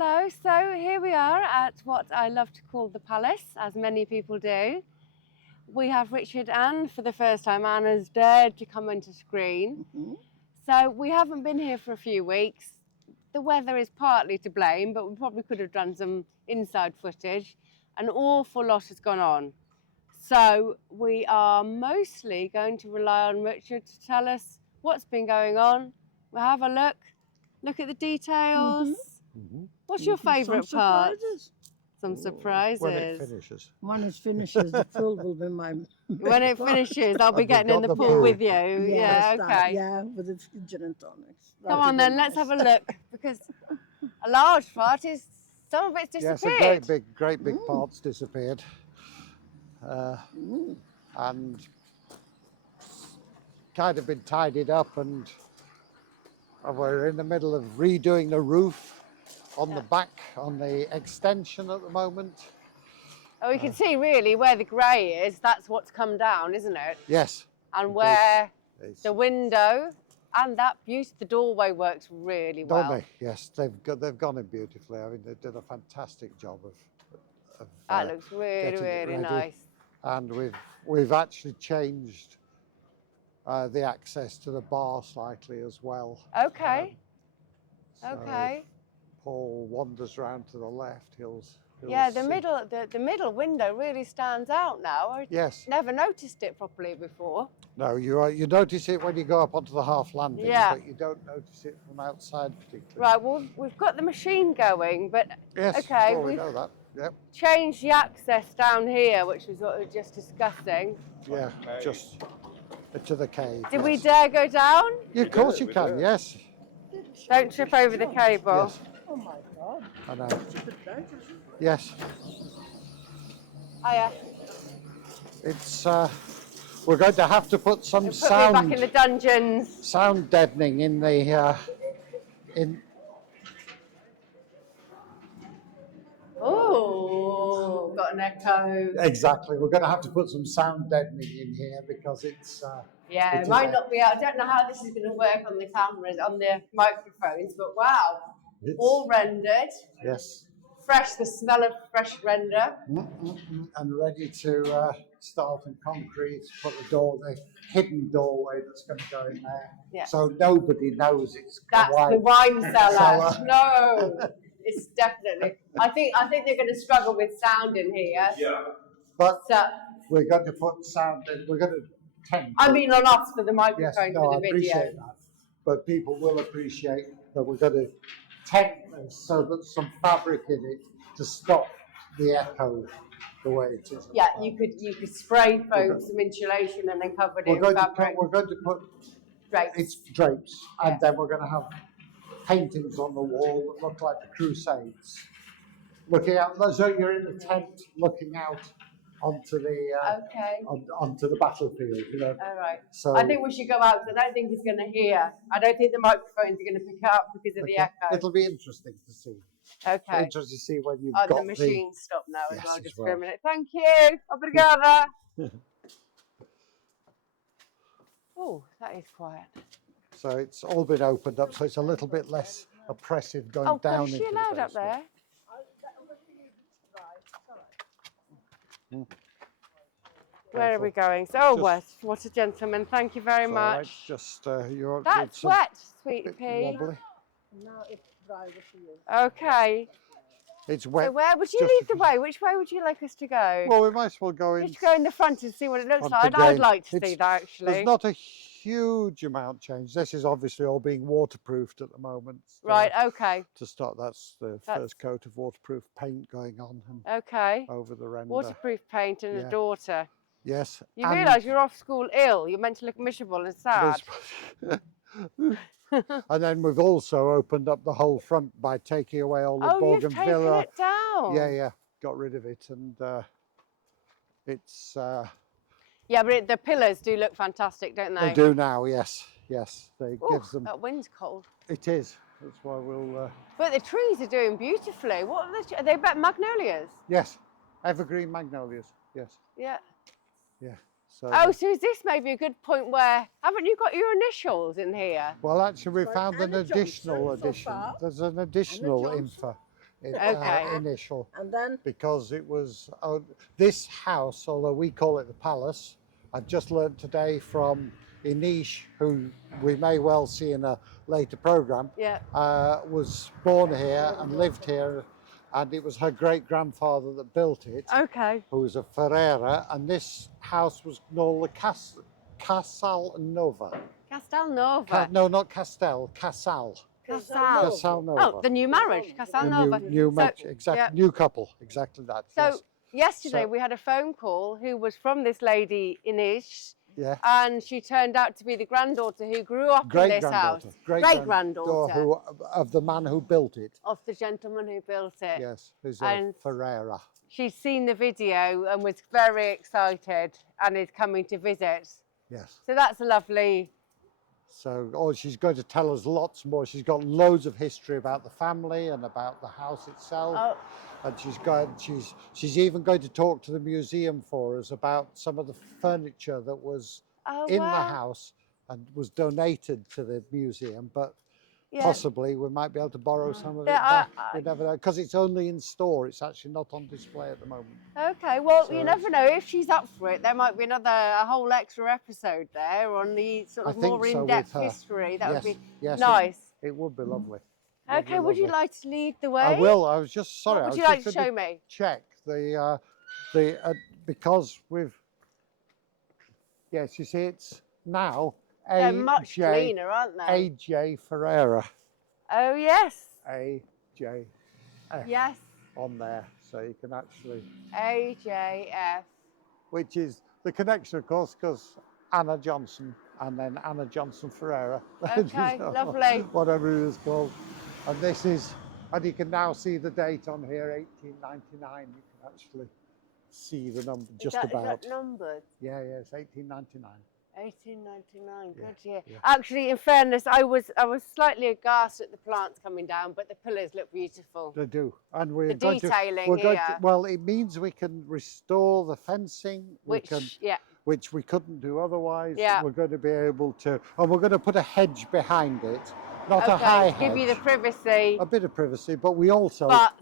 Hello, so here we are at what I love to call the Palace, as many people do. We have Richard and for the first time Anna's dared to come into screen. So we haven't been here for a few weeks. The weather is partly to blame, but we probably could have done some inside footage. An awful lot has gone on. So we are mostly going to rely on Richard to tell us what's been going on. We'll have a look at the details. What's your favourite part? Some surprises. When it finishes. When it finishes, the pool will be mine. When it finishes, I'll be getting in the pool pool with you. Yeah, Yeah, okay. Yeah, with the gin and tonics. Come on then, let's have a look, because a large part is, some of it's disappeared. Yes, a great big part's disappeared. And kind of been tidied up, and we're in the middle of redoing the roof on the back, on the extension at the moment. Oh, we can see really where the grey is, that's what's come down, isn't it? Yes. And where It's, the window and that the doorway works really well. don't they? Yes, they've gone in beautifully. I mean, they did a fantastic job of That looks really, getting it really ready. nice. And we've actually changed the access to the bar slightly as well. Okay, So okay. if Paul wanders round to the left, he'll Yeah, see. the middle window really stands out now. I Yes. never noticed it properly before. No, you notice it when you go up onto the half landing, Yeah. but you don't notice it from outside particularly. Right, well, we've got the machine going, but Yes, okay, well, we we've know that. Yep. changed the access down here, which was what we were just discussing. Yeah, just to the cave. Did we yes. dare go down? Yeah, of course you can, yes. Don't trip over the cable. Yes, Oh my God. I know. It's a bit dangerous, isn't it? Yes, Oh yeah, it's, we're going to have to put some put me back in sound, the dungeons. sound deadening in the, Oh, got an echo. exactly, we're going to have to put some sound deadening in here because it's, Yeah, It it is might a- not be. I don't know how this is going to work on the cameras, on the microphones, but wow, it's all rendered, yes, fresh. The smell of fresh render. and ready to start and concrete, put the hidden doorway that's going to go in there. Yeah. So nobody knows it's That's a the wine cellar. cellar. No, it's definitely. I think they're going to struggle with sound in here. Yeah. But So we're going to put sound in, we're going to tent. I mean, on us for the yes, microphone no, for I the appreciate video. that. But people will appreciate that we're going to tent this so that some fabric in it to stop the echo the way it is. Yeah, you could spray foam some insulation and then cover it We're in going, fabric. we're going to put Drapes. it's drapes, and Yeah. then we're going to have paintings on the wall that look like the Crusades. Looking out, so you're in the tent looking out onto the Okay. onto the battlefield, you know. All right. So I think we should go out because I don't think he's going to hear. I don't think the microphones are going to pick it up because of the echo. it'll be interesting to see. Okay. Interesting to see when you've Oh, got the machine stopped now as Yes, well, as just well. for a minute. Thank you. Obrigada. Oh, that is quiet. So it's all been opened up, so it's a little bit less oppressive going Oh, down gosh, into she the allowed up basement. there. Where are we going? So, oh, Just- West, what a gentleman. Thank you very It's all right, much. just you're That's it's a wet, sweet bit pea. wobbly. Now it's dry with you. Okay. It's So wet. where would you just lead the way? Which way would you like us to go? Well, we might as well go in. Just go in the front and see what it looks front like. again. I'd like to see It's- that actually. There's not a huge amount changed. This is obviously all being waterproofed at the moment. Right, okay, To start, that's the first coat of waterproof paint going on and okay. over the render. Waterproof paint and Yeah. a daughter. Yes. You and realise you're off school ill. You're meant to look miserable and sad. there's- and then we've also opened up the whole front by taking away all the Oh, you've taken bougainvillea. it down. Yeah, got rid of it, and it's Yeah, but the pillars do look fantastic, don't they? they do now. Yes, they Ooh, gives them. that wind's cold. It is. That's why we'll. But the trees are doing beautifully. What are they about magnolias? Yes, evergreen magnolias. Yes, Yeah. yeah. So. Oh, so is this maybe a good point where, haven't you got your initials in here? Well, actually, we Well, found an Anna additional Johnson so addition. far. There's an additional Johnson. info. Okay. initial, And then because it was this house, although we call it the palace. I've just learned today from Inish, who we may well see in a later program, Yeah. was born here and lived here, and it was her great-grandfather that built it, Okay. who was a Ferreira, and this house was called the Casal Nova. Castel Nova. No, not Castel, Casal. Casal. Casal Nova. Oh, the new marriage, Casal The Nova. new match, So, exactly, yeah. new couple, exactly that. So yes. yesterday So- we had a phone call who was from this lady Inish, Yeah. and she turned out to be the granddaughter who grew up in this house. Great-granddaughter Who, of the man who built it. of the gentleman who built it. Yes, who's a And- Ferreira. She's seen the video and was very excited and is coming to visit. Yes. So that's a lovely. So, she's going to tell us lots more. She's got loads of history about the family and about the house itself. Oh, And she's even going to talk to the museum for us about some of the furniture that was in the wow. house and was donated to the museum, but Yeah. possibly we might be able to borrow some of it Yeah, back. We never know, because it's only in store. It's actually not on display at the moment. Okay, well, So you never know. If she's up for it, there might be a whole extra episode there on the sort I of think more so, with in-depth her. history. That Yes, would be yes, nice. It would be lovely. Okay, would you lovely. like to lead the way? I will. I was just sorry. What I would was you like to just show gonna me? Check the because we've yes, you see, it's now They're much AJ cleaner, aren't they? AJ Ferreira, Oh, yes. AJ Yes. on there, so you can actually, AJF. which is the connection, of course, because Anna Johnson and then Anna Johnson Ferreira. Okay, lovely. Whatever it is called, and this is, and you can now see the date on here, 1899. You can actually see the number just Is about. that numbered? Yeah, it's 1899. 1899. Yeah, Good year. yeah. Actually, in fairness, I was slightly aghast at the plants coming down, but the pillars look beautiful. They do, and we're The going detailing to. We're going here. to. Well, it means we can restore the fencing, Which, yeah, which we couldn't do otherwise. Yeah. We're going to be able to, and we're going to put a hedge behind it, not a okay, high to give hedge, you the privacy, a bit of privacy, but we also but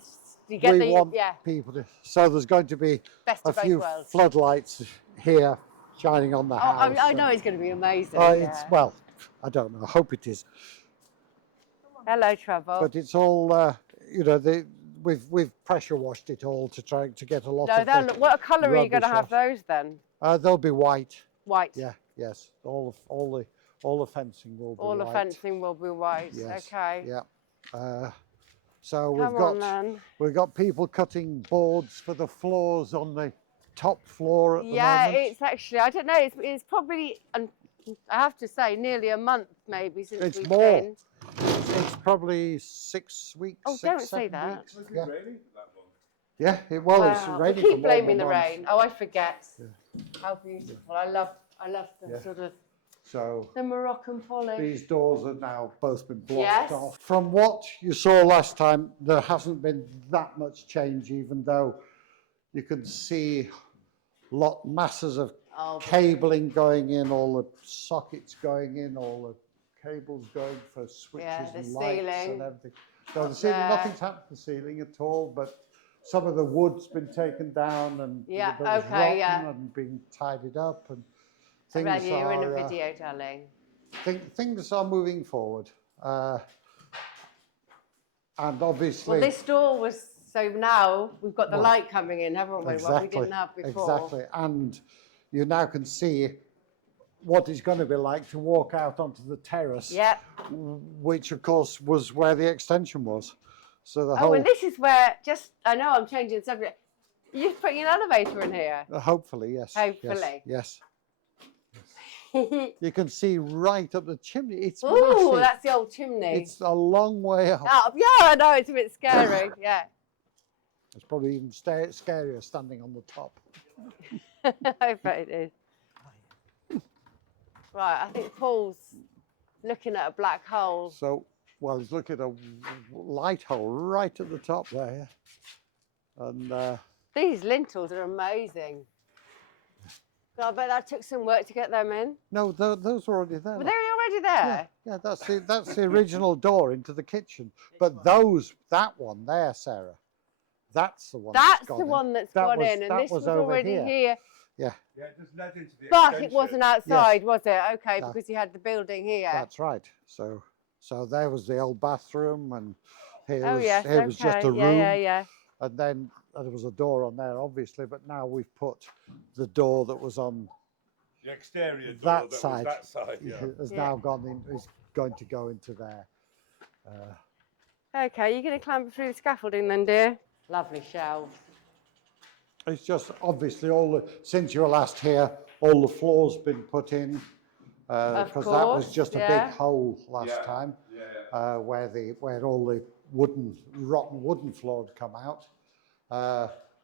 you get we the want yeah people to. So there's going to be best a of both few worlds. floodlights here shining on the Oh, house. I know it's going to be amazing. It's yeah. well, I don't know. I hope it is, Hello, Trouble. but it's all you know. We've pressure washed it all to try to get a lot No, of. The, what colour are you going to rubbish have off. those then? They'll be white. White. Yeah. Yes. All the fencing will be All the white. fencing will be white. Yes. Okay. Yeah. So Come on then. we've got people cutting boards for the floors on the top floor at the Yeah, moment. it's actually, I don't know, it's probably, I have to say, nearly a month maybe since It's we've more. been. It's probably 6 weeks. Oh, 6, don't say 7 that. weeks. Yeah. Yeah. It's Wow. raining. We for keep more blaming than the once. rain. Oh, I forget. How beautiful. I love the Yeah. sort of, So the Moroccan polish. these doors have now both been blocked Yes. off. From what you saw last time, there hasn't been that much change, even though you can see masses of Oh, cabling going in, all the sockets going in, all the cables going for switches Yeah, the and lights ceiling. and everything. So the ceiling, there. nothing's happened to the ceiling at all, but some of the wood's been taken down and Yeah, that was okay, rotten yeah. and being tidied up, and I things read you're in a are video, darling. things are moving forward. And obviously, Well, this door was, so now we've got the Well, light coming in, haven't we? What we didn't have before. Exactly, and you now can see what it's going to be like to walk out onto the terrace, Yeah. which of course was where the extension was. So the Oh, whole, and this is where, I know I'm changing the subject. You're putting an elevator in here. hopefully, yes. Hopefully. Yes. You can see right up the chimney. It's Oh, massive. that's the old chimney. It's a long way up. Up. Yeah, I know, it's a bit scary. Yeah. It's probably even scarier standing on the top. I bet it is. Right, I think Paul's looking at a black hole. So, well, he's looking at a light hole right at the top there. And These lintels are amazing. I bet that took some work to get them in. No, those were already there. Were they already Yeah, there? yeah, that's the original door into the kitchen. But that one there, Sarah, that's the one. That's gone the in. one that's That gone was- in, and that this was was over already here. here. Yeah, Yeah, it just led into the But extension. it wasn't outside, was it? Okay, No. because you had the building here. that's right. So there was the old bathroom, and here Oh was yes, here was just okay. a room, Yeah, yeah. and then there was a door on there, obviously. But now we've put the door that was on The exterior door that that side. was that side, yeah. has Yeah. now gone in. Is going to go into there. Okay, you're going to clamber through the scaffolding then, dear? Lovely shelves. It's just obviously since you were last here, all the floors been put in Of because that was course, just a yeah. big hole last Yeah, time yeah. where all the rotten wooden floor had come out.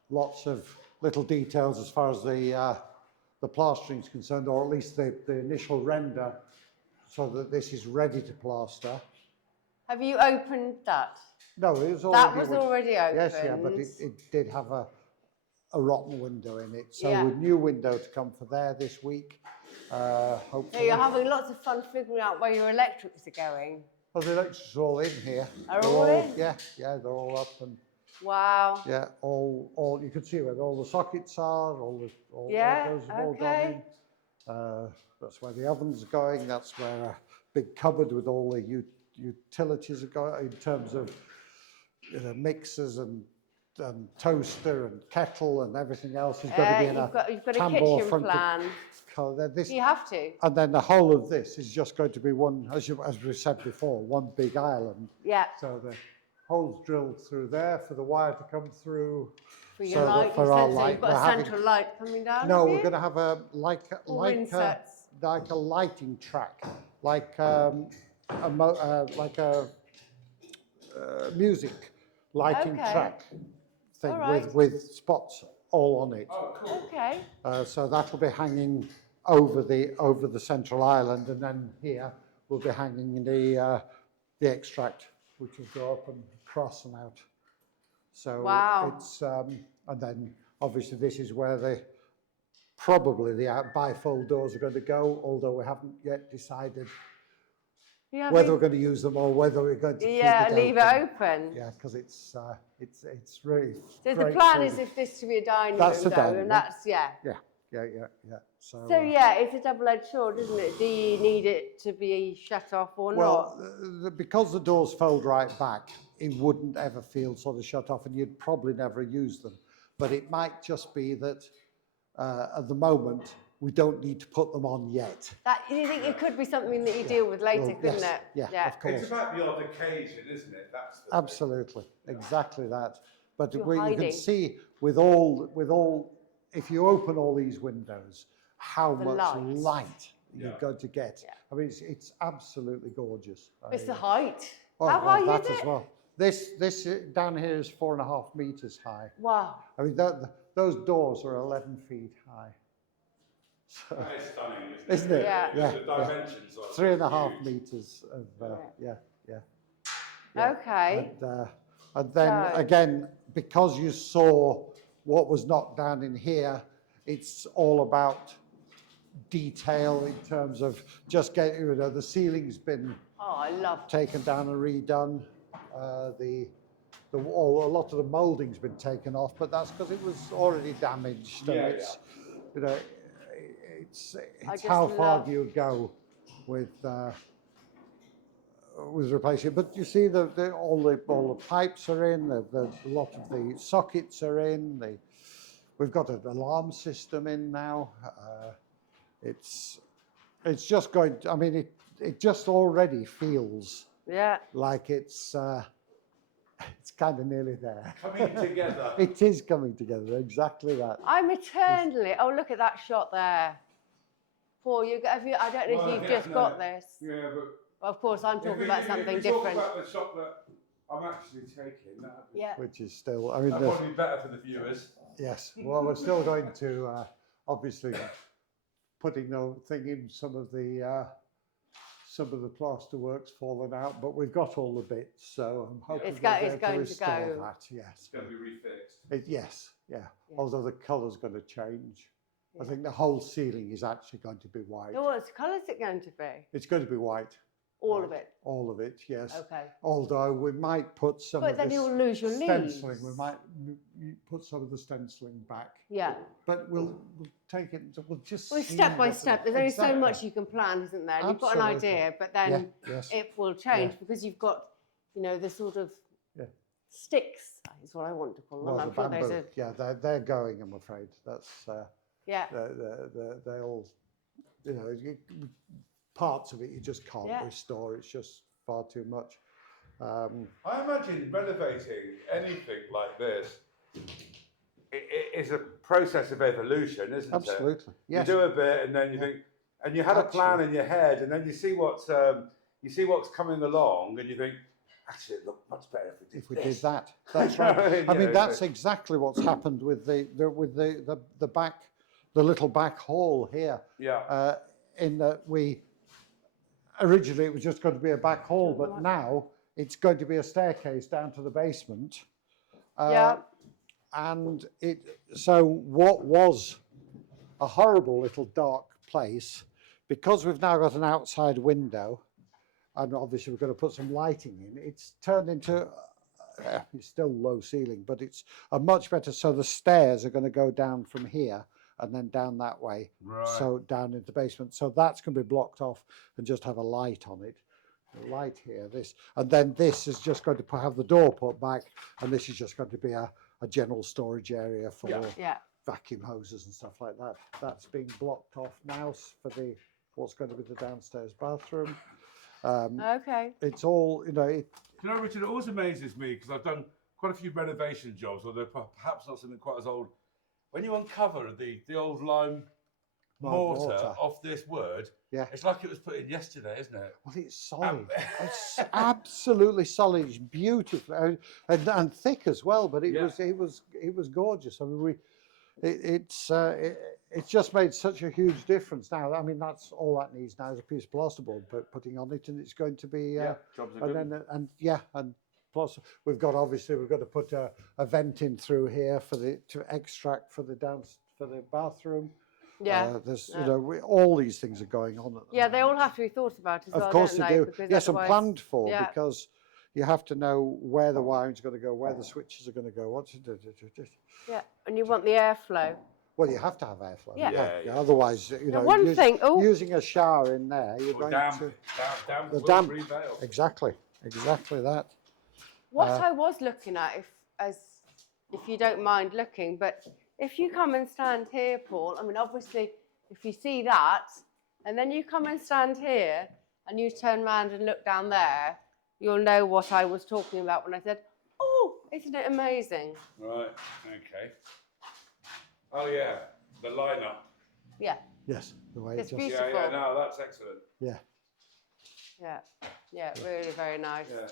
Lots of little details as far as the plastering is concerned, or at least the initial render, so that this is ready to plaster. Have you opened that? No, it was already. That was already open. Yes, yeah, but it did have a rotten window in it. So Yeah. a new window to come for there this week, So hopefully. you're having lots of fun figuring out where your electrics are going. Well, the electrics are all in here. Are They're all in? Yeah, they're all up and Wow. yeah, all you can see where all the sockets are, Yeah, those have all gone okay. in. That's where the oven's going. That's where a big cupboard with all the utilities are going in terms of mixers and toaster and kettle and everything else is going to be in You've got a tambour kitchen front of plan. colour. You have to. And then the whole of this is just going to be one, as we said before, one big island. Yeah. So the holes drilled through there for the wire to come through. For your so that light, for our so light, you've got a we're having- central light coming down. No, have we're you? going to have a Or insets. like a lighting track, like music lighting Okay. track thing All right. with spots all on it. Oh, cool. Okay. So that'll be hanging over the central island, and then here we'll be hanging the extract, which will go up and across and out. So Wow. it's and then obviously this is where probably the bifold doors are going to go, although we haven't yet decided Yeah, whether we're going to use them or whether we're going to leave it open. Yeah, because it's really. So the great plan for- is if this to be a dining That's room, the though, dining and room. that's Yeah. So, So yeah, it's a double-edged sword, isn't it? Do you need it to be shut off or well, not? because the doors fold right back, it wouldn't ever feel sort of shut off, and you'd probably never use them. But it might just be that at the moment we don't need to put them on yet. That you think it could be something that you deal with later, Well, couldn't yes, it? yeah, of course. It's about the odd occasion, isn't it? That's the thing. Absolutely, exactly that. But You're you can hiding. see with all, if you open all these windows, how The much light. light you're Yeah. going to get. Yeah. I mean, it's absolutely gorgeous. It's the height. Oh, How well, high that is as it? well. This down here is 4.5 meters high. Wow. I mean, those doors are 11 feet high. So, That is stunning, isn't it? Yeah. Yeah. The dimensions are 3.5 huge. meters of yeah. Okay. And then So- again, because you saw what was knocked down in here, it's all about detail in terms of just getting, the ceiling's been Oh, I love. taken down and redone. A lot of the moulding's been taken off, but that's because it was already damaged. And Yeah, it's, it's just how far love- do you go with replacing it. But you see all the pipes are in, a lot of the sockets are in. We've got an alarm system in now. It's just going. I mean, it just already feels Yeah. like it's kind of nearly there. Coming together. It is coming together. Exactly that. I'm eternally. Oh, look at that shot there. Paul, I don't know if you've just got this. Yeah, but Of course, I'm talking about something if different. Talk about the shot that I'm actually taking. That'd be, Yeah. Which is still. I mean, that'd probably be better for the viewers. yes. Well, we're still going to obviously putting the thing in some of the plasterwork's fallen out, but we've got all the bits, so I'm hoping It's we'll be going able to restore go. that. Yes. It's going to be refixed. Yes. Yeah. Although the colour's going to change. I think the whole ceiling is actually going to be white. Oh, what colour is it going to be? It's going to be white. All of it? All of it, yes. Okay. Although we might put some But of then this you'll lose your stenciling. leaves. We might put some of the stenciling back. Yeah. But we'll take it, we'll just Well, see step by what- step. There's only so Exactly. much you can plan, isn't there? And you've got an Absolutely. idea, but then Yes. it will change Yeah. because you've got, you know, the sort of Yeah. sticks is what I want to call them. Well, I'm the sure bamboo, those are, yeah, they're going, I'm afraid. That's, yeah. they'll, you know, parts of it you just can't Yeah. restore. It's just far too much. I imagine renovating anything like this is a process of evolution, isn't it? Absolutely. Yes. You do a bit, and then you think, and you had a plan in your head, and then you see what's coming along, and you think, actually, it looked much better if we did that. That's right. I mean, that's exactly what's happened with the back, the little back hall here. Yeah. In that originally it was just going to be a back hall, but now it's going to be a staircase down to the basement. Yeah. And so what was a horrible little dark place, because we've now got an outside window, and obviously we're going to put some lighting in, it's turned into, it's still low ceiling, but it's a much better, so the stairs are going to go down from here and then down that way, Right. so down into the basement. So that's going to be blocked off and just have a light on it. A light here, this, and then this is just going to have the door put back, and this is just going to be a general storage area for Yeah. vacuum hoses and stuff like that. That's being blocked off now for what's going to be the downstairs bathroom. Okay. It's all, you know. You know, Richard, it always amazes me because I've done quite a few renovation jobs, although perhaps not something quite as old. When you uncover the old lime mortar off this wood, Yeah. it's like it was put in yesterday, isn't it? Well, it's solid. It's absolutely solid. It's beautiful and thick as well. But it was gorgeous. I mean, it's just made such a huge difference now. I mean, that's all that needs now is a piece of plasterboard putting on it, and it's going to be. Jobs are good. And plus we've got to put a vent in through here to extract for the bathroom. Yeah. There's you know all these things are going on. Yeah, they all have to be thought about as well. Of course don't they do. Because Yes, and otherwise- planned for yeah. because you have to know where the wiring's going to go, where the switches are going to go. What to do? Yeah, and you want the airflow. Well, you have to have airflow. Yeah. Otherwise, you know, one thing. Oh, using a shower in there, you're going Damp to the the damp. prevail. Exactly that. what I was looking at, if you don't mind looking, but if you come and stand here, Paul. I mean, obviously, if you see that, and then you come and stand here, and you turn around and look down there, you'll know what I was talking about when I said, "Oh, isn't it amazing?" Right. Okay. Oh yeah, the lineup. Yeah. Yes, the way It's it just. beautiful. Yeah. No, that's excellent. Yeah, Yeah, really very nice. Yeah.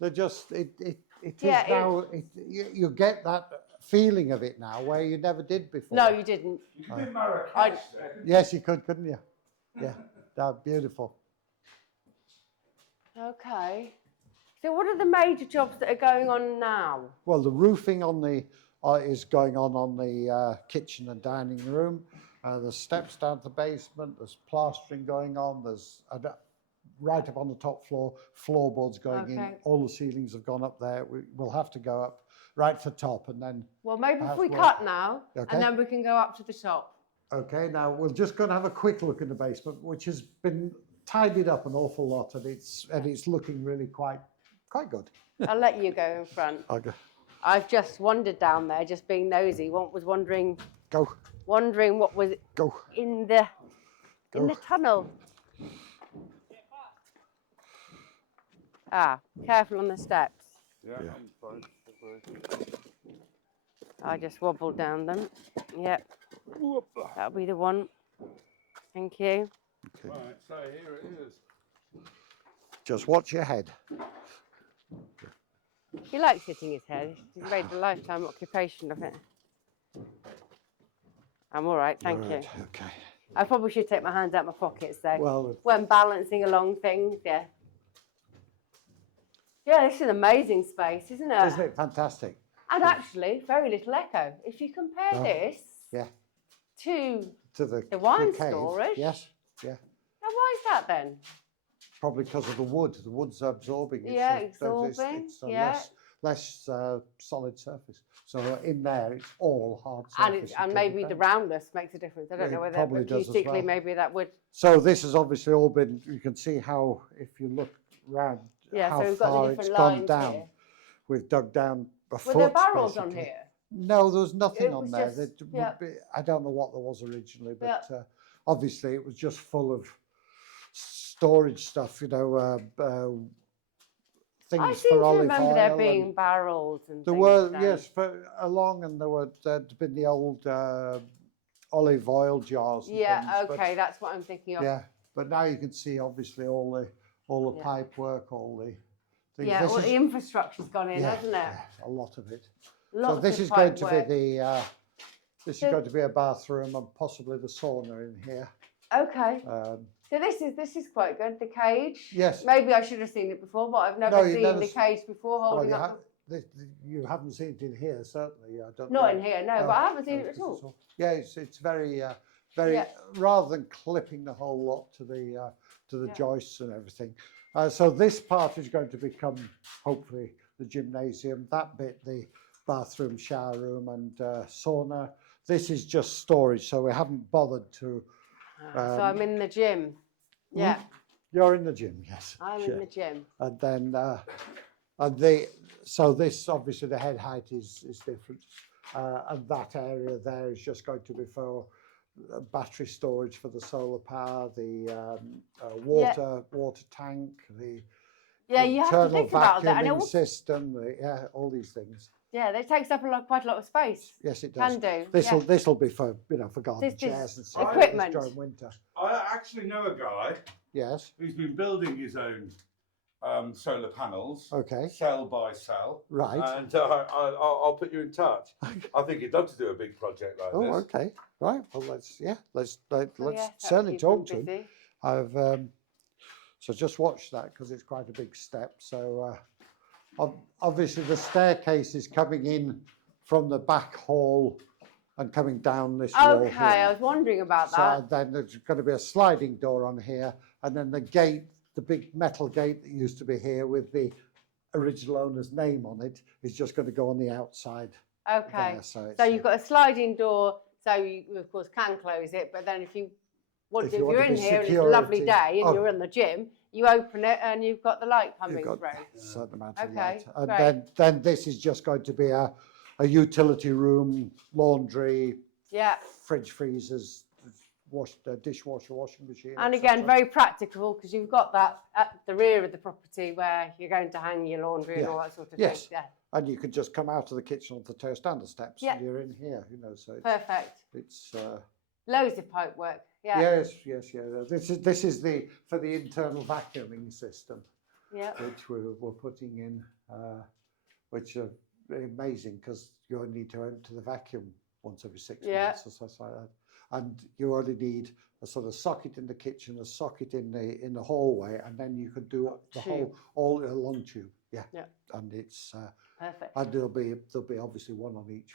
they're just it is Yeah, now. You get that feeling of it now where you never did before. No, you didn't. You could be Marrakesh then. Yes, you could, couldn't you? Yeah, they're beautiful. Okay. So what are the major jobs that are going on now? Well, the roofing on the is going on the kitchen and dining room. There's steps down to the basement. There's plastering going on. There's right up on the top floor, floorboards going in. All the ceilings have gone up there. We'll have to go up right to the top and then. Well, maybe if we Well, cut now, okay. and then we can go up to the top. Okay, now we're just going to have a quick look in the basement, which has been tidied up an awful lot, and it's looking really quite good. I'll let you go in front. Okay. I've just wandered down there, just being nosy. Was wondering what was Go. in the tunnel. Ah, careful on the steps. Yeah, I'm fine. I just wobbled down them. Yep, that'll be the one. Thank you. Okay. Right, so here it is. Just watch your head. He likes hitting his head. He's made a lifetime occupation of it. I'm all right, thank you. Okay. I probably should take my hands out my pockets though. Well, When balancing along things, yeah. Yeah, this is an amazing space, isn't it? isn't it fantastic? And actually, very little echo. If you compare this Yeah. to the wine cave. storage? Yes, yeah. Now, why is that then? Probably because of the wood. The wood's absorbing. Yeah, It's absorbing, it's a yeah. less solid surface. So in there, it's all hard And surface. and maybe the roundness makes a difference. I don't It know whether probably does as acoustically well. maybe that would. So this has obviously all been. You can see how if you look round Yeah, how so we've got the far different it's gone lines down. here. We've dug down a Were foot. there barrels on basically. here? No, there was nothing It on was there. just- That yeah. would be, I don't know what there was originally, but Yeah. obviously it was just full of storage stuff, you know, things I seem for to olive remember oil. there and being barrels and there things were, down. yes, for along, and there'd been the old olive oil jars. And Yeah, things, but- okay, that's what I'm thinking of. yeah, but now you can see obviously all the Yeah. pipe work, all the things. Yeah, This all is- the infrastructure's gone in, yeah, hasn't it? yeah, a lot of it. Lots So this of is going pipe to work. be the this So- is going to be a bathroom and possibly the sauna in here. Okay, Um, so this is quite good. The cage. yes. Maybe I should have seen it before, but I've never No, you've seen never the s- cage before Well, holding you, up. you haven't seen it in here, certainly. I don't Not know. in here, no, but I haven't seen it at all. Yeah, it's very very Yeah. rather than clipping the whole lot to the Yeah. joists and everything. So this part is going to become hopefully the gymnasium. That bit, the bathroom, shower room, and sauna. This is just storage, so we haven't bothered to. So I'm in the gym. Yeah, You're in the gym, yes. I'm sure. in the gym. And then so this obviously the head height is different, and that area there is just going to be for battery storage for the solar power, the water tank, the Yeah, you have to internal think about that, and it vacuuming also, system, all these things. yeah, it takes up quite a lot of space. Yes, it does. Can do. This'll be for for garden This chairs and is stuff equipment. during winter. I actually know a guy Yes. who's been building his own solar panels, Okay. cell by cell. Right. And I'll put you in touch. I think he'd love to do a big project like Oh, this. okay. Right. Well, let's Oh, yeah, that certainly would keep talk them to him. busy. I've so just watch that because it's quite a big step. So obviously the staircase is coming in from the back hall and coming down this wall Okay, here. I was wondering about So that. then there's going to be a sliding door on here, and then the gate, the big metal gate that used to be here with the original owner's name on it, is just going to go on the outside. Okay, There, so so it's, you've got a sliding door, so you of course can close it, but then if you're If you want in to be here and it's a lovely security- day and oh. you're in the gym, you open it and you've got the light coming you've got through. a certain amount of Okay, light. And great. then this is just going to be a utility room, laundry, Yeah, fridge, freezers, dishwasher, washing machine. and etc. again, very practical because you've got that at the rear of the property where you're going to hang your laundry and Yeah. all that sort of Yes. thing. Yeah, And you can just come out of the kitchen onto the toe stand steps, Yeah. and you're in here. So perfect. it's Loads of pipe work. Yeah, yes. This is for the internal vacuuming system, yeah. which we're putting in, which are amazing because you only need to empty the vacuum once every 6 Yeah. months or something like that, and you only need a sort of socket in the kitchen, a socket in the hallway, and then you could do the Tube. all a long tube. Yeah. Yeah. And it's Perfect. and there'll be obviously one on each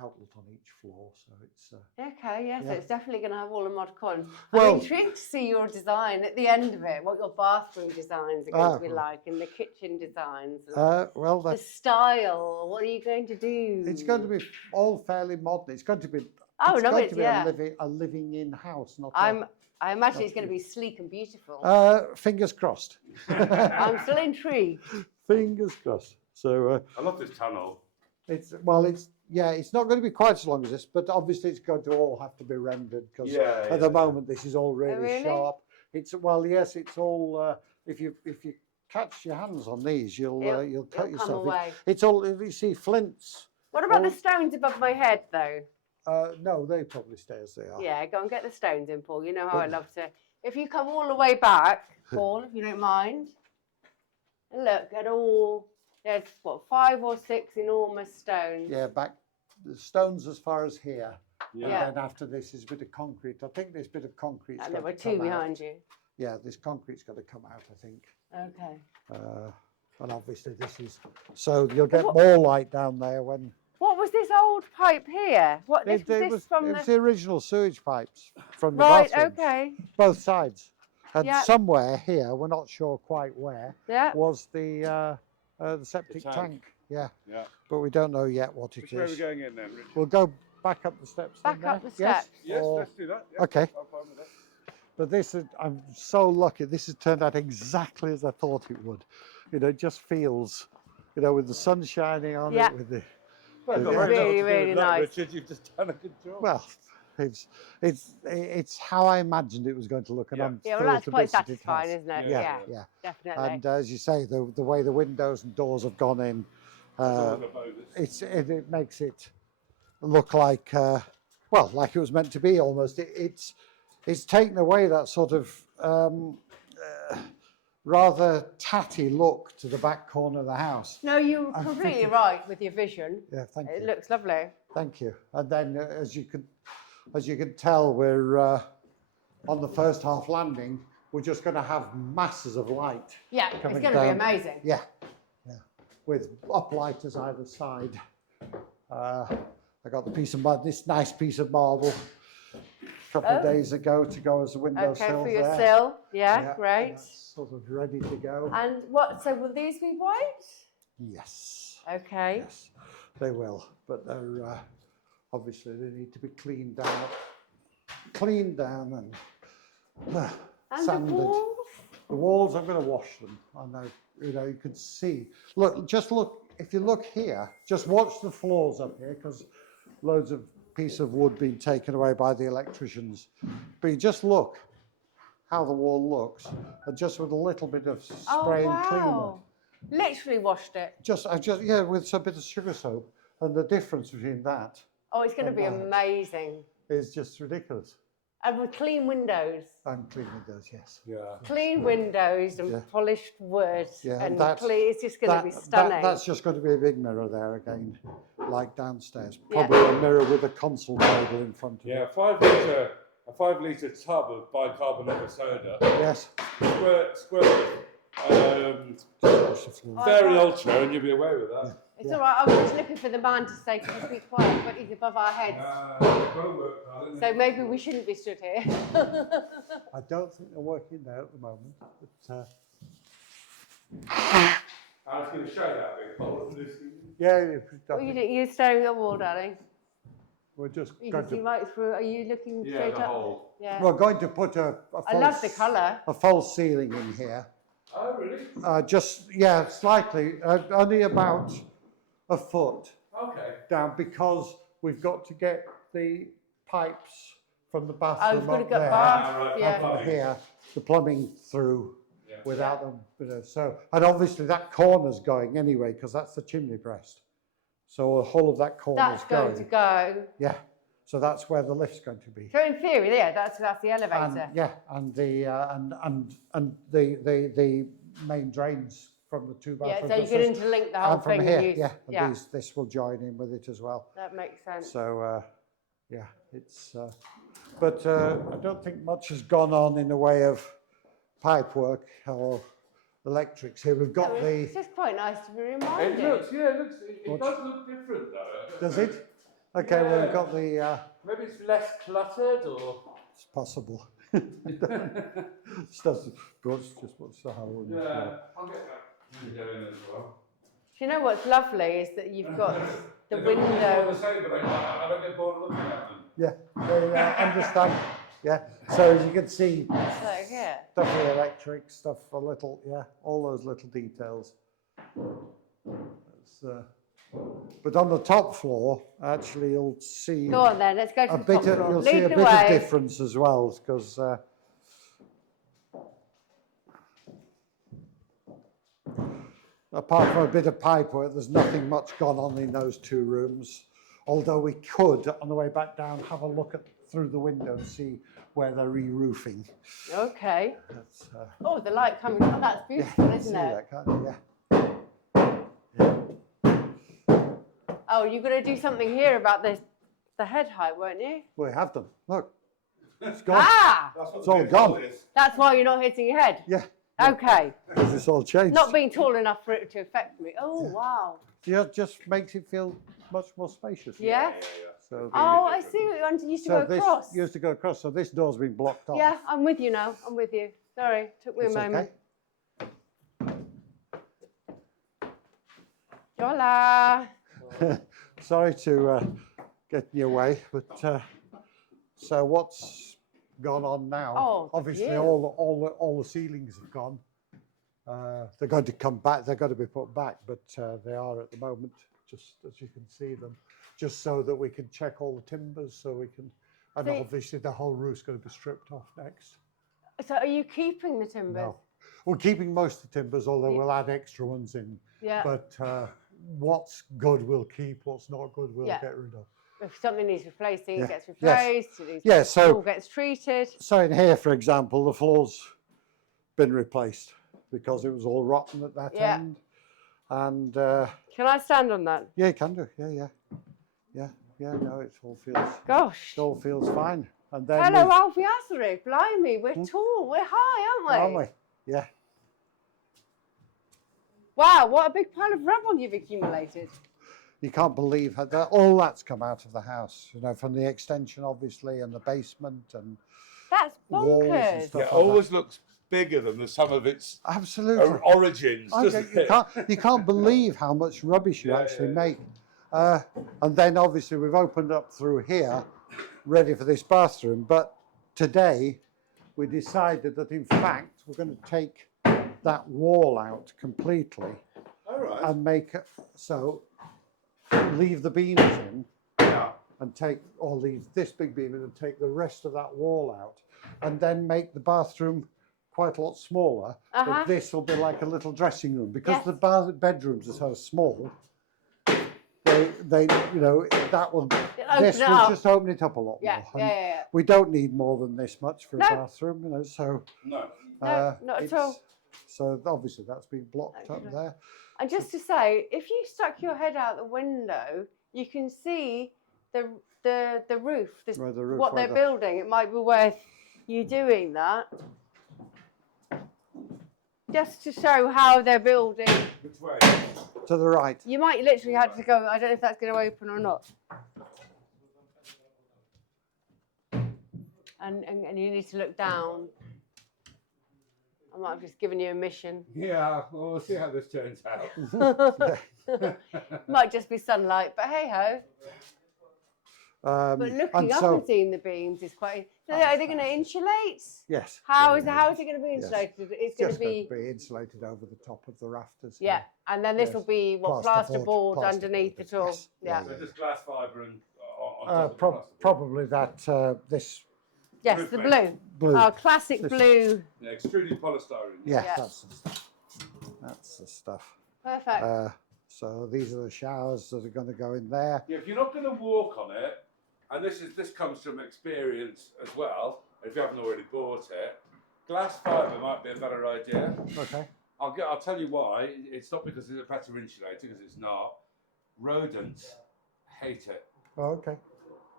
outlet on each floor, so it's. Okay, yeah, so Yeah. it's definitely going to have all the mod cons. Well- I'm intrigued to see your design at the end of it, what your bathroom designs are going to be like, and the kitchen designs, and Well, the that's, style. What are you going to do? it's going to be all fairly modern. It's going to be. Oh, it's no, going it's, to be yeah. a living in house, not. I imagine it's going to be sleek and beautiful. Fingers crossed. I'm still intrigued. Fingers crossed. So I love this tunnel. it's not going to be quite as long as this, but obviously it's going to all have to be rendered because Yeah, at the moment this is all really, really? sharp. It's yes, it's all. If you catch your hands on these, you'll cut It'll come yourself. away. It's all you see flints. What about the all- stones above my head, though? No, they probably stay as they are. Yeah, go and get the stones in, Paul. You know how I But- love to. If you come all the way back, Paul, if you don't mind, and look at all. There's what, 5 or 6 enormous stones. Yeah, back the stones as far as here. Yeah. And then after this is a bit of concrete. I think this bit of concrete. And there were 2 behind you. Yeah, this concrete's got to come out, I think. Okay. And obviously this is so you'll get What- more light down there when. What was this old pipe here? What this was It this was, from it the was the original sewage pipes from the right? bathrooms, Okay. both sides. And Yeah. somewhere here, we're not sure quite where, Yeah. was the septic tank. tank. Yeah, Yeah. but we don't know yet what it Which way are we is. going in then, Richard? We'll go back up the steps. Back then up there. the steps. Yes, Or- let's do that. Yeah, Okay. I'm fine with that. But this is, I'm so lucky. This has turned out exactly as I thought it would. You know, it just feels, you know, with the sun shining on Yeah. it, with the, Well, It's not very really, much to do really with that, nice. Richard, you've just done a good job. well, it's how I imagined it was going to look, and Yeah. I'm Yeah, well, thrilled that's to quite bits that it satisfying, has. isn't it? Yeah. Yeah, Yeah. definitely. And as you say, the way the windows and doors have gone in, That's always a bonus. it makes it look like, well, like it was meant to be almost. It's taken away that sort of rather tatty look to the back corner of the house. No, you're I'm completely thinking- right with your vision. Yeah, thank It you. looks lovely. Thank you. And then, as you can tell, we're on the first half landing. We're just going to have masses of light. Yeah, it's Coming going to be down. amazing. Yeah, yeah, with uplighters either side. I got this nice piece of marble a couple of Oh. days ago to go as a windowsill. Okay, for your there. sill. Yeah, Yeah, great. that's sort of ready to go. And what? So will these be white? Yes. Okay. Yes, they will, but they're obviously they need to be cleaned down, and And sanded. the walls? The walls, I'm going to wash them. I know, you know, you can see. Look, just look. If you look here, just watch the floors up here, because loads of piece of wood being taken away by the electricians. But you just look how the wall looks, and just with a little bit of spray Oh, and cleaner. wow. Literally washed it. Yeah, with some bit of sugar soap, and the difference between that Oh, it's going to be And that. amazing. is just ridiculous. And with clean windows. I'm clean with those, yes. Yeah. Clean windows and Yeah. polished wood. Yeah, and that's- it's just going to be stunning. That's just going to be a big mirror there again, like downstairs. Yeah. Probably a mirror with a console table in front of Yeah, it. a 5 litre tub of bicarbonate soda, Yes. square Wash the floor. fairy can't- ultra, and you'll be away with that. It's all right. I was just looking for the man to say, "Can you be quiet?" But he's above our heads. Gotta work hard, isn't So it? maybe we shouldn't be stood here. I don't think they're working there at the moment. But, I was going to show that big hole. yeah, What are you doing? You're staring at the wall, darling. we're just You going can see to, right through. Are you looking Yeah, straight the up? hole. Yeah. we're going to put a I love the colour. a false ceiling in here. Oh, really? Yeah, slightly, only about a foot Okay. down, because we've got to get the pipes from the Oh, bathroom you've got to up get there. bath. right, Yeah. pump. Up here, the plumbing through Yeah. without them, you know, so, and obviously that corner's going anyway, because that's the chimney breast. So the whole of that corner's That's going to go. Yeah, so that's where the lift's going to be. So in theory, yeah, that's the And, elevator. yeah, and the the main drains from the two Yeah, bathrooms. so you can interlink the whole and from thing here, and use. yeah, and this will join in with it as well. That makes sense. So, yeah, it's, but I don't think much has gone on in the way of pipe work or electrics here. We've got It's just quite nice to be It reminded. looks, it does look different though. Does it? Okay, well, we've Yeah. got the, Maybe it's less cluttered or. it's possible. Stuff, just what's the whole one? Yeah, I'll get that window in as well. Do you know what's lovely is that you've got the They don't look all window. the same, but I don't get bored looking at them. Yeah, I understand. Yeah, so as you can see, So here. stuff for electric, stuff for little, yeah, all those little details. It's, but on the top floor, actually, you'll see Go on then, let's go to a the bit top of, floor. you'll see Lead a the bit of way. difference as well, because apart from a bit of pipe work, there's nothing much gone on in those two rooms. Although we could, on the way back down, have a look through the window and see where they're re-roofing. Okay. That's, Oh, the light coming. Oh, that's yeah, beautiful, you can isn't see it? that, can't you? Yeah. Oh, you're going to do something here about the head height, weren't you? We have done. Look, it's gone. Ah! That's what It's all the big hole gone. is. That's why you're not hitting your head. Yeah, Okay. because it's all changed. Not being tall enough for it to affect me. Oh, wow. Just makes it feel much more spacious. Yeah. So, Oh, I see. It used to go this across. used to go across. So this door's been blocked off. Yeah, I'm with you now. I'm with you. Sorry, took me It's a moment. okay. Hola. Sorry to get in your way, but so what's gone on now? Oh, obviously yeah. all the ceilings have gone. They're going to come back. They're going to be put back, but they are at the moment, just as you can see them, just so that we can check all the timbers, so we can. And obviously the whole roof's going to be stripped off next. So are you keeping the timbers? No, we're keeping most of the timbers, although we'll add extra ones in. Yeah. But what's good we'll keep. What's not good we'll get rid of. If something needs replacing, Yeah. it gets replaced. It Yes. So all gets treated. So in here, for example, the floor's been replaced because it was all rotten at that end. And can I stand on that? yeah, you can do. Yeah. No, it all feels fine. And then Hello, Alvaiazere. Blimey, we're tall. We're high, aren't we? Yeah. Wow, what a big pile of rubble you've accumulated. You can't believe how all that's come out of the house. You know, from the extension, obviously, and the basement and That's walls and bonkers. stuff. It always looks bigger than the sum of its Absolutely. origins, doesn't it? You can't believe how much rubbish you actually make. And then obviously we've opened up through here, ready for this bathroom. But today we decided that in fact we're going to take that wall out completely and make it so leave the beams in and leave this big beam in and take the rest of that wall out and then make the bathroom quite a lot smaller. But this will be like a little dressing room because the bedrooms are so small. They that will this will just open it up a lot more. Yeah. We don't need more than this much for a bathroom, so No, not at all. So obviously that's been blocked up there. And just to say, if you stuck your head out the window, you can see the roof, what they're building. It might be worth you doing that. Just to show how they're building. which way? To the right. You might literally have to go, I don't know if that's going to open or not. And you need to look down. I might have just given you a mission. Yeah, well, we'll see how this turns out. Might just be sunlight, but hey ho. But looking up and seeing the beams is quite. So are they going to insulate? Yes. How is it going to be insulated? It's going to be insulated over the top of the rafters. Yeah, and then this will be what plasterboard underneath it all. Yes. Yeah. So just glass fibre and on top of the probably that this. Yes, the blue. Our classic blue. Yeah, extruded polystyrene. Yeah, that's the stuff. That's the stuff. Perfect. So these are the showers that are going to go in there. Yeah, if you're not going to walk on it, and this comes from experience as well, if you haven't already bought it, glass fibre might be a better idea. Okay. I'll tell you why. It's not because it's a better insulator, because it's not. Rodents hate it. Oh, okay.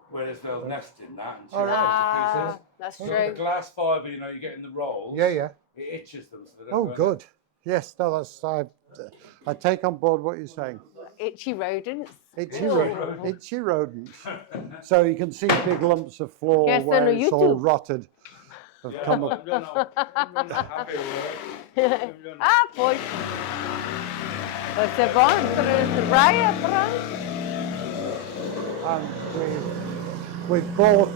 Whereas they'll nest in that and chew it to pieces. That's So true. the glass fibre, you get in the rolls. Yeah. It itches them. So they don't go in. Good. Yes, no, that's I take on board what you're saying. Itchy rodents. Itchy rodents. So you can see big lumps of floor Yes, where on it's all YouTube. rotted. Have come up. Happy with it. Pois. C'est bon para praia, And we've bought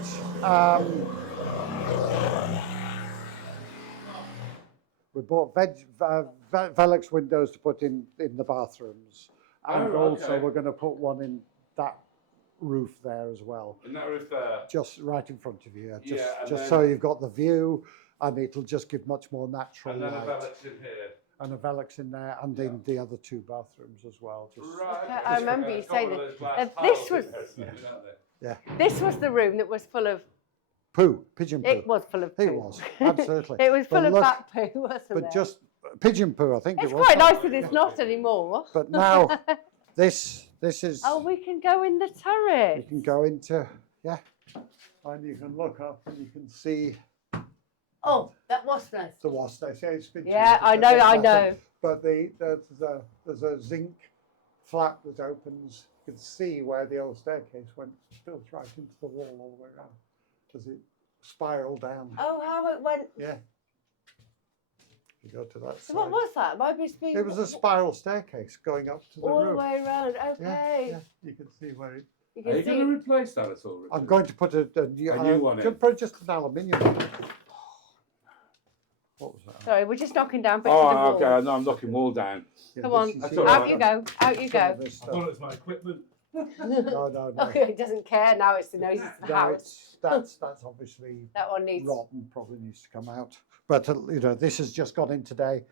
Velux windows to put in the bathrooms, and also we're going to put one in that roof there as well. In that roof there. Just right in front of you, just then, so you've got the view, and it'll just give much more natural and then light. a Velux in here. And a Velux in there, and in the other two bathrooms as well. Right. I remember you saying that. This was this was the room that was full of pigeon poo. It was full of poo. It was, absolutely. It was full of look, bat poo, wasn't it? But just pigeon poo, I think it's it was. quite nice that it's not anymore. But now, this is... Oh, we can go in the turret. You can go into, and you can look up and you can see... Oh, that wasp nest. The wasp nest, yeah, it's been I know. But there's a zinc flap that opens. You can see where the old staircase went, built right into the wall all the way around as it spiraled down. Oh, how it went. Yeah. You go to that So side. what was that? Might be speaking. It was a spiral staircase going up to the all roof. the way around. Yeah, Okay. yeah. You can see where it. You Are can you going to see. replace that at all, Richard? I'm going to put a new one in. Put just an aluminium one. What was that? Sorry, we're just knocking down bits of the Oh, wall. okay. No, I'm knocking wall down. Yeah, Come this on, is That's the- all out right. you go. Out you some go. of this I stuff. thought it was my equipment. No. Okay, he doesn't care now. It's the noses of the No, house. that's obviously That one needs. rotten. Probably needs to come out. But you know, this has just gone in today.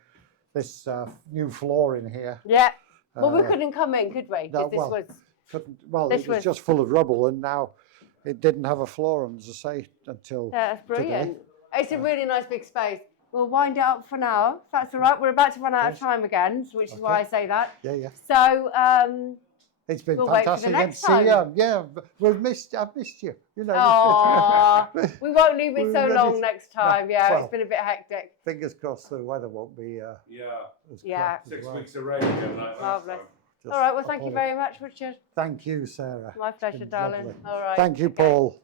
This new floor in here. Yeah. Well, we Uh, couldn't come in, could we? no, Because this well, was. Well, This it was was- just full of rubble, and now it didn't have a floor on, as I say, until Yeah, that's brilliant. today. It's a really nice big space. We'll wind it up for now. If that's all right. We're about to run out of Yes. time again, which is why I say that. Yeah. So, It's been We'll wait for the fantastic. next and see time. you. Yeah, I've missed you. You know. Aw, we won't leave it We're so ready long to- next time. Yeah, well. it's been a bit hectic. Fingers crossed the weather won't be Yeah. as Yeah. crap as 6 well. weeks of rain again. Like last Marvellous. time. Just All right. Well, thank you appalling. very much, Richard. Thank you, Sarah. My It's pleasure, been darling. lovely. All right. Thank you, okay. Paul.